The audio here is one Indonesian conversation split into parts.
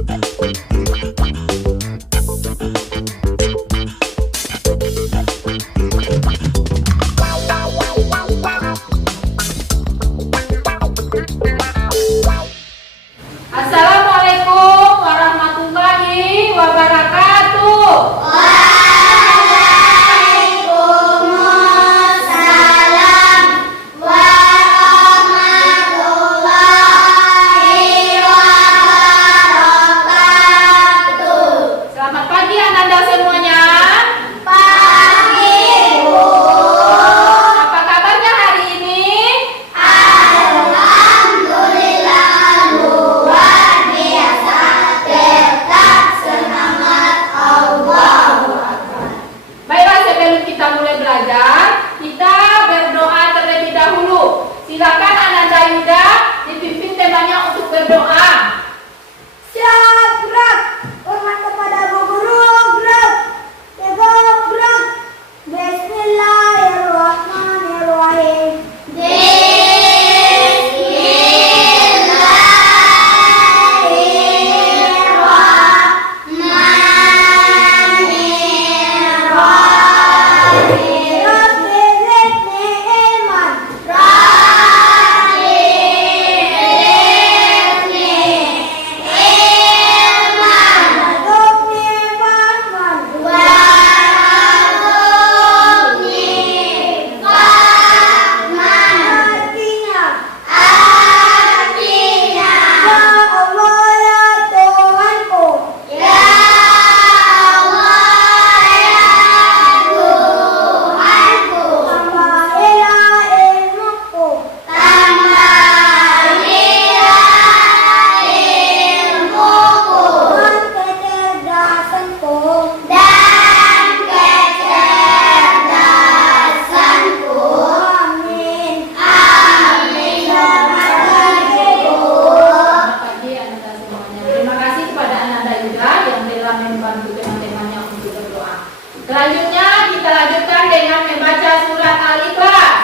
Assalamualaikum warahmatullahi wabarakatuh. Waalaikumsalam warahmatullahi wabarakatuh. Selamat pagi Ananda semuanya. Pagi, Bu. Apa kabarnya hari ini? Alhamdulillah luar biasa. Tetap semangat, Allahu Akbar. Baiklah, sebelum kita mulai belajar, kita berdoa terlebih dahulu. Silakan Ananda Yuda dipimpin temanya untuk berdoa. Siap, gerak. Hormat kepada Bu Guru, gerak. Tegak, gerak. Bismillahirrahmanirrahim. Bismillahirrahmanirrahim. Rabbi zidni ilman. Rabbi zidni ilman. Warzuqni fahman. Warzuqni fahman. Artinya. Ya Allah ya Tuhanku. Ya Allah ya Tuhanku. Tambahilah ilmuku. Tambahilah ilmuku. Dan kecerdasanku. Dan kecerdasanku. Amin. Amin. Selamat pagi Ananda semuanya. Terima kasih kepada Ananda Yuda yang telah membantu teman-temannya untuk berdoa. Selanjutnya kita lanjutkan dengan membaca surat Al-Ikhlas.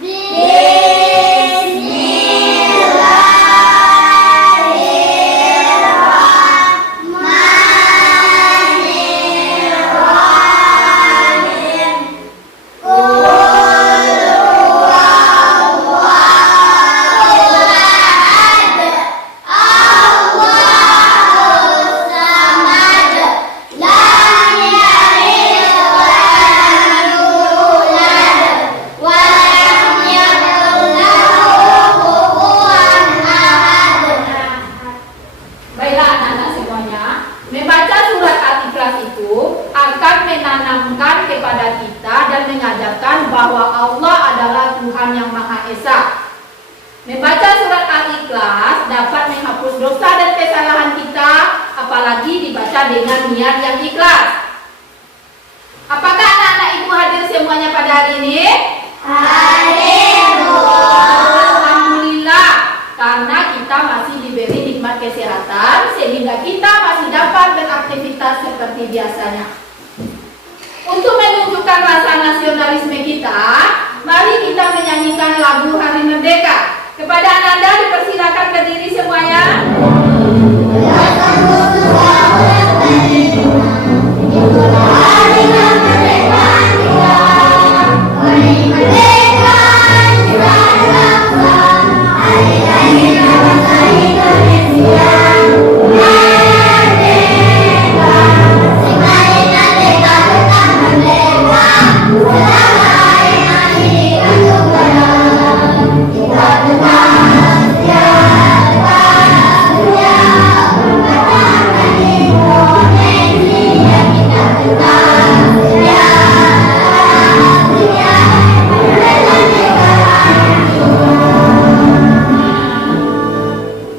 Bismillahirrahmanirrahim. Baiklah anak-anak semuanya, membaca surat Al-Ikhlas itu akan menanamkan kepada kita dan mengajarkan bahwa Allah adalah Tuhan yang Maha Esa. Membaca surat Al-Ikhlas dapat menghapus dosa dan kesalahan kita, apalagi dibaca dengan niat yang ikhlas. Apakah anak-anak ibu hadir semuanya pada hari ini? Alhamdulillah, karena kita masih diberi nikmat kesehatan sehingga kita masih dapat beraktivitas seperti biasanya. Untuk menunjukkan rasa nasionalisme kita, mari kita menyanyikan lagu Hari Merdeka. Kepada Ananda dipersilakan berdiri semuanya.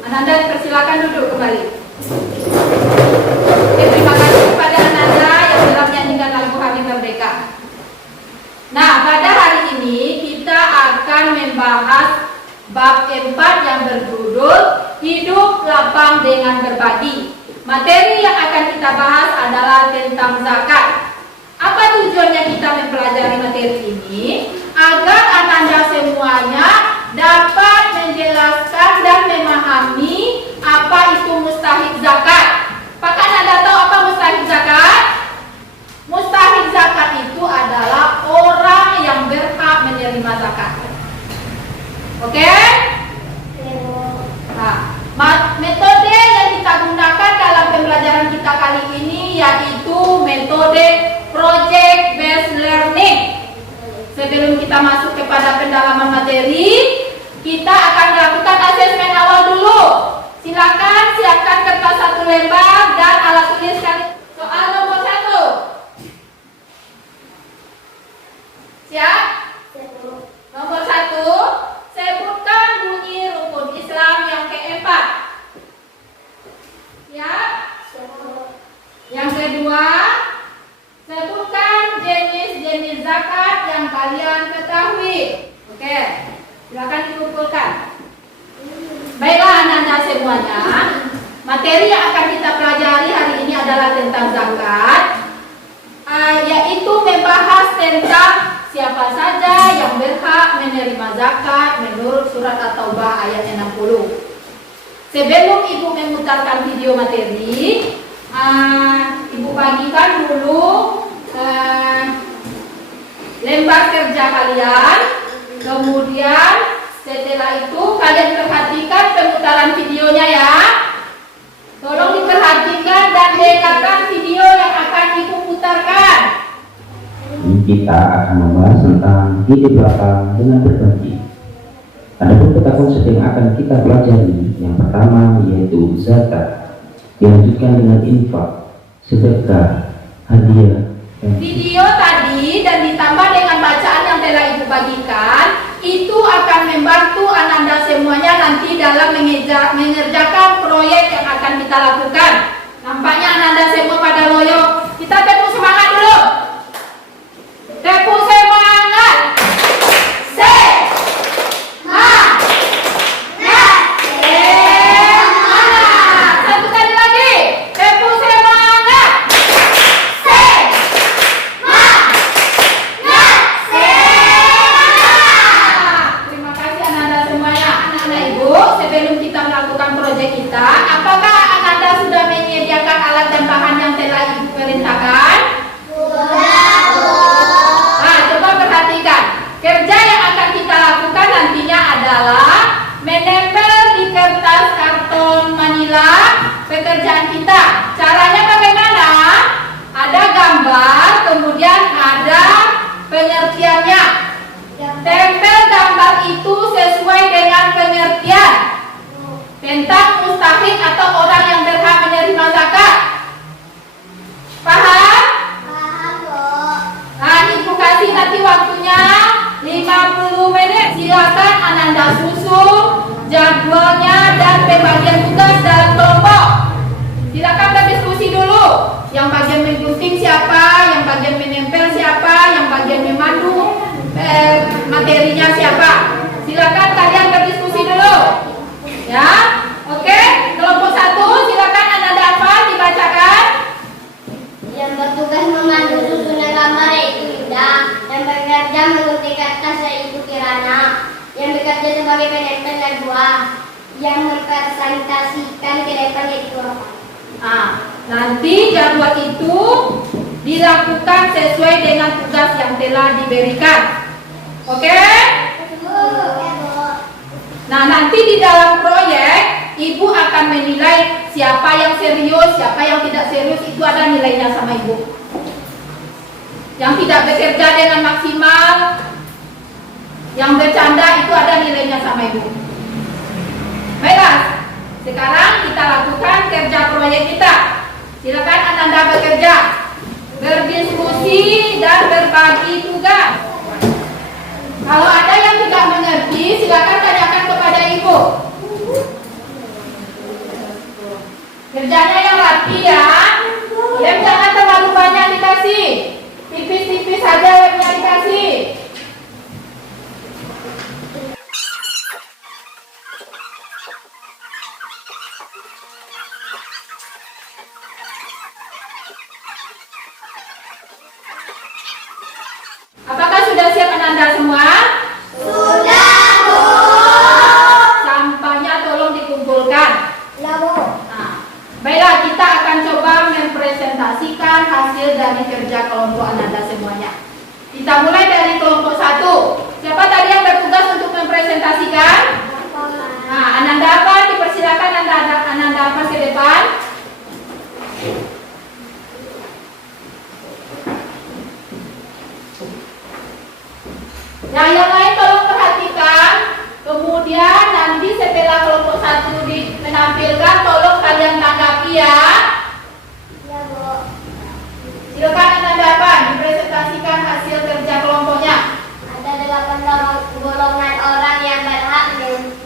Ananda dipersilakan duduk kembali. Oke, terima kasih kepada Ananda yang telah menyanyikan lagu Hari Merdeka. Nah, pada hari ini kita akan membahas bab 4 yang berjudul Hidup Lapang dengan Berbagi. Materi yang akan kita bahas adalah tentang zakat. Apa tujuannya kita mempelajari materi ini? Agar Ananda semuanya dapat menjelaskan dan memahami apa itu mustahik zakat. Ya. Yang kedua, sebutkan jenis-jenis zakat yang kalian ketahui. Oke, silakan dikumpulkan. Baiklah anak-anak semuanya, materi yang akan kita pelajari hari ini adalah tentang zakat, yaitu membahas tentang siapa saja yang berhak menerima zakat menurut surat At-Taubah ayat 60. Sebelum Ibu memutarkan video materi, Ibu bagikan dulu lembar kerja kalian. Kemudian setelah itu kalian perhatikan pemutaran videonya ya. Tolong diperhatikan dan dengarkan video yang akan Ibu putarkan. Kita akan membahas tentang ide belakang dengan berbagi. Ada beberapa konsep yang akan kita pelajari. Yang pertama yaitu zakat, dilanjutkan dengan infak, sedekah, hadiah. Video tadi dan ditambah dengan bacaan yang telah Ibu bagikan, itu akan membantu Ananda semuanya nanti dalam mengerjakan proyek yang akan kita lakukan. Nampaknya Ananda semua pada loyo. Kita tepuk semangat dulu. Tepuk semangat. Satu kali lagi. Tepuk semangat. Terima kasih Ananda semuanya. Anak-anak Ibu, sebelum kita melakukan proyek kita, apakah Ananda sudah menyediakan alat dan bahan yang telah Ibu perintahkan? Nah, coba perhatikan. Kerja yang akan kita lakukan nantinya adalah menempel di kertas karton manila pekerjaan kita. Caranya bagaimana? Ada gambar, kemudian ada pengertiannya. Tempel gambar itu sesuai dengan pengertian tentang mustahik atau orang yang berhak menerima zakat. Paham? Nah, Ibu kasih nanti waktunya 50 menit. Silakan Ananda susun jadwalnya dan pembagian tugas dalam kelompok. Silakan berdiskusi dulu. Yang bagian menggunting siapa, yang bagian menempel siapa, yang bagian memandu materinya siapa. Silakan kalian berdiskusi dulu. Ya, oke. Kelompok 1, silakan Ananda apa dibacakan. Yang bertugas memandu susunan gambar yaitu Yuda, yang bekerja menggunting kertas yaitu Kirana, yang bekerja sebagai penempel Najwa, yang mempresentasikan ke depan yaitu Rafa. Nah, nanti jadwal itu dilakukan sesuai dengan tugas yang telah diberikan. Oke? Nah, nanti di dalam proyek Ibu akan menilai siapa yang serius, siapa yang tidak serius, itu ada nilainya sama Ibu. Yang tidak bekerja dengan maksimal, yang bercanda, itu ada nilainya sama Ibu. Baiklah, sekarang kita lakukan kerja proyek kita. Silakan Ananda bekerja, berdiskusi dan berbagi tugas. Kalau ada yang tidak mengerti, silakan tanyakan kepada Ibu. Kerjanya yang rapi ya. Lem jangan terlalu banyak dikasih. Tipis-tipis saja lemnya dikasih. Apakah sudah siap Ananda semua? Sudah, Bu. Sampahnya tolong dikumpulkan. Ya, Bu. Nah, baiklah, kita akan coba mempresentasikan hasil dari kerja kelompok Ananda semuanya. Kita mulai dari kelompok 1. Siapa tadi yang bertugas untuk mempresentasikan? Nah, Ananda apa? Dipersilakan Ananda apa ke depan. Yang lain tolong perhatikan. Kemudian nanti setelah kelompok 1 menampilkan, tolong kalian tanggapi ya. Ya, Bu. Silakan Ananda apa? Dipresentasikan hasil kerja kelompoknya. Ada 8 golongan orang yang berhak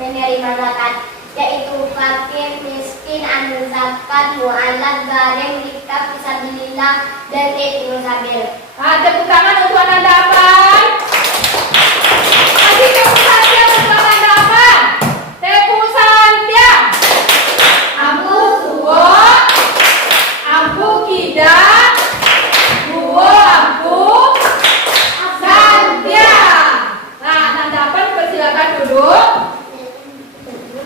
menerima zakat, yaitu fakir, miskin, ahli zakat, jihad, mu'alad, bareng, rikab, fisabilillah, dan ibnu sabil. Tepuk tangan untuk Ananda Afan. Kasih tepuk Santia untuk Ananda Afan. Tepuk Santia. Ampu Suwo, Ampu Kida, Suwo Ampu Santia. Nah, Ananda Afan persilakan duduk.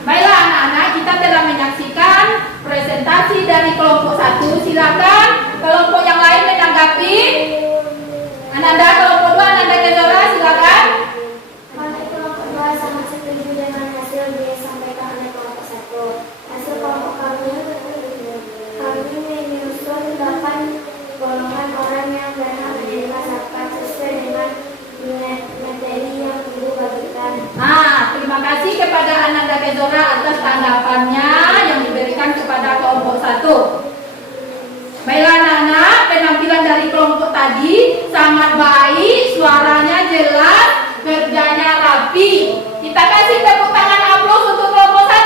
Baiklah anak-anak, kita telah menyaksikan presentasi dari kelompok 1. Silakan kelompok yang lain menanggapi. Ananda kelompok 2, Ananda Kezora, silakan. Kami kelompok 2 sangat setuju dengan hasil yang disampaikan oleh kelompok 1. Hasil kelompok kami menyusun 8 golongan orang yang berhak menerima zakat sesuai dengan materi yang ibu bagikan. Terima kasih kepada Ananda Kezora atas tanggapannya yang diberikan kepada kelompok 1. Baiklah anak-anak, penampilan dari kelompok tadi sangat baik, suaranya jelas, kerjanya rapi. Kita kasih tepuk tangan aplaus untuk kelompok 1.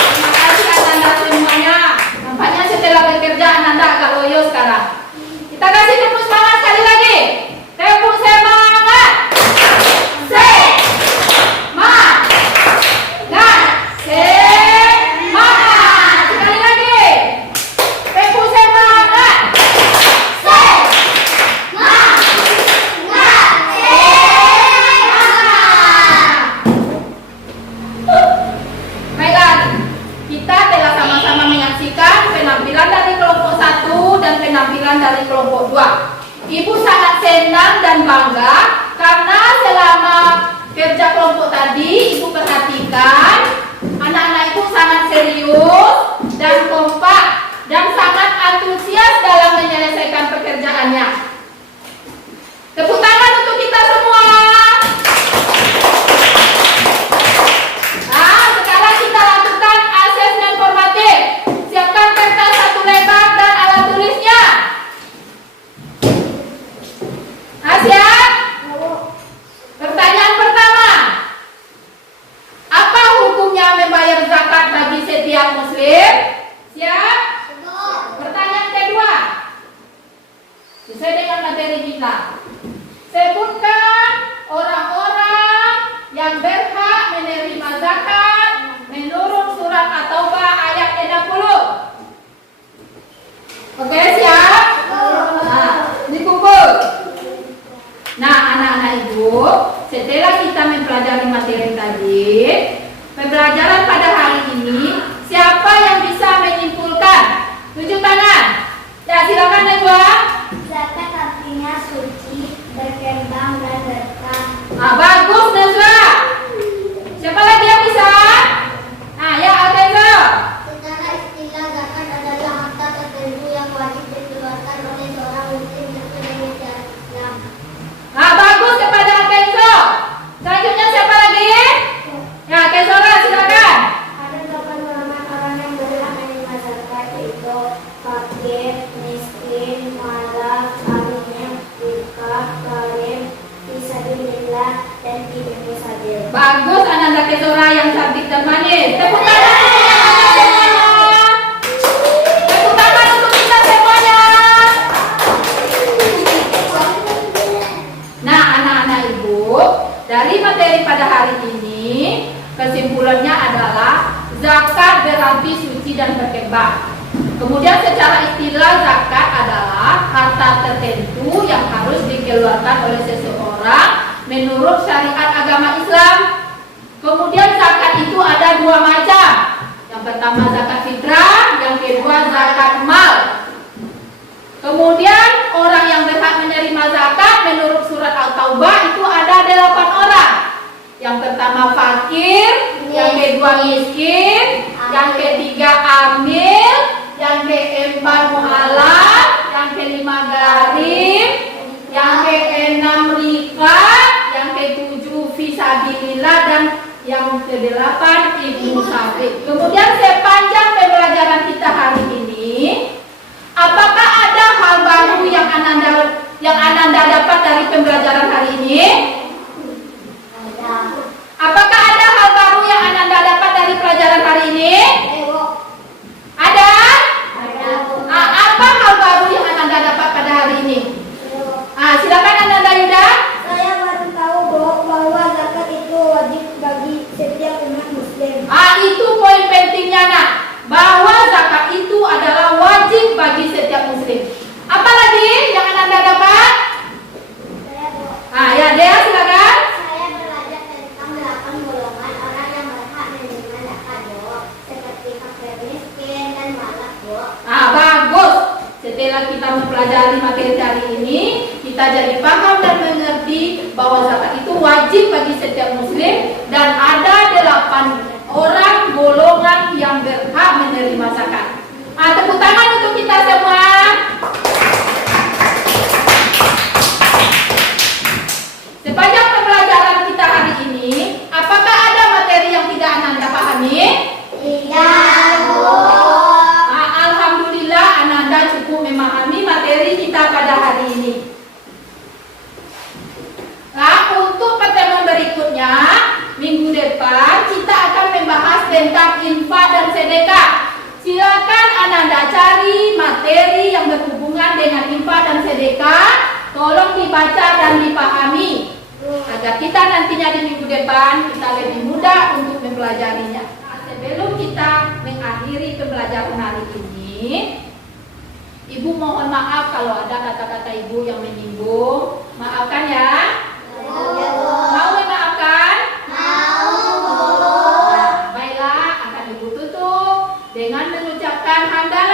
Terima kasih Ananda semuanya. Nampaknya setelah bekerja Ananda agak loyo sekarang. Kita kasih tepuk semangat sekali lagi. Tepuk semangat. Semangat. Semangat. Sekali lagi. Tepuk semangat. Semangat. Baiklah, kita telah sama-sama menyaksikan penampilan dari kelompok 1 dan penampilan dari kelompok 2. Ibu sangat senang dan bangga karena selama kerja kelompok tadi Ibu perhatikan anak-anak Ibu sangat serius dan kompak dan sangat antusias dalam menyelesaikan pekerjaannya. Tepuk tangan untuk kita semua. Sekarang kita lakukan asesmen formatif. Siapkan kertas 1 lembar dan alat tulisnya. Siap? Pertanyaan pertama. Apa hukumnya membayar zakat bagi setiap muslim? Siap? Pertanyaan kedua. Sesuai dengan materi kita. Sebutkan orang-orang yang berhak menerima zakat menurut surat At-Taubah ayat 60. Oke, siap? Dikumpul. Nah, anak-anak Ibu, setelah kita mempelajari materi tadi, pembelajaran pada hari ini, siapa yang bisa menyimpulkan? Tunjuk tangan. Ya, silakan Najwa. Zakat artinya suci, berkembang dan berkah. Bagus Najwa. Siapa lagi yang bisa? Ya, Alkezo. Secara istilah zakat adalah harta tertentu yang wajib dikeluarkan oleh seorang muslim sesuai dengan Islam. Bagus kepada Alkezo. Selanjutnya siapa lagi? Ya, Kezora, silakan. Ada 8 golongan orang yang berhak menerima zakat, yaitu fakir, miskin, malah, alim, rikab, karim, fisabilillah, dan ibnu sabil. Bagus Ananda Kezora yang cantik dan manis. Tepuk tangan untuk Ananda semuanya. Tepuk tangan untuk kita semuanya. Nah, anak-anak Ibu, dari materi pada hari ini, kesimpulannya adalah zakat berarti suci dan berkembang. Kemudian secara istilah zakat adalah harta tertentu yang harus dikeluarkan oleh seseorang menurut syariat agama Islam. Kemudian zakat itu ada 2 macam. Yang pertama zakat fitrah, yang kedua zakat mal. Kemudian orang yang berhak menerima zakat menurut surat At-Taubah itu ada 8 orang. Yang pertama fakir, yang kedua miskin, yang ketiga amil, yang keempat mu'alaf, yang kelima garim, yang keenam rikab, yang ketujuh fisabilillah, dan yang kedelapan ibnu sabil. Kemudian sepanjang pembelajaran kita hari ini, apakah ada hal baru yang Ananda dapat dari pembelajaran hari ini? Apakah ada hal baru yang Ananda dapat dari pelajaran pentingnya nak, bahwa zakat itu adalah wajib bagi setiap muslim. Apalagi yang Anda dapat? Ya Dea silakan. Saya belajar tentang 8 golongan orang yang berhak menerima zakat, Bu. Seperti fakir miskin dan malak, Bu. Bagus. Setelah kita mempelajari materi hari ini, kita jadi paham dan mengerti bahwa zakat itu wajib bagi setiap muslim dan ada 8 orang golongan yang berhak menerima zakat. Tepuk tangan untuk kita semua. Sepanjang pembelajaran kita hari ini, apakah ada materi yang tidak Anda pahami? Tidak, Bu. Alhamdulillah Anda cukup memahami materi kita pada hari ini. Untuk pertemuan berikutnya, minggu depan kita akan membahas tentang infak dan sedekah. Silakan Anda cari materi yang berhubungan dengan infak dan sedekah. Tolong dibaca dan dipahami agar kita nantinya di minggu depan kita lebih mudah untuk mempelajarinya. Sebelum kita mengakhiri pembelajaran hari ini, Ibu mohon maaf kalau ada kata-kata Ibu yang menyinggung. Maafkan ya. Mau memaafkan? Baiklah, akan Ibu tutup dengan mengucapkan hamdalah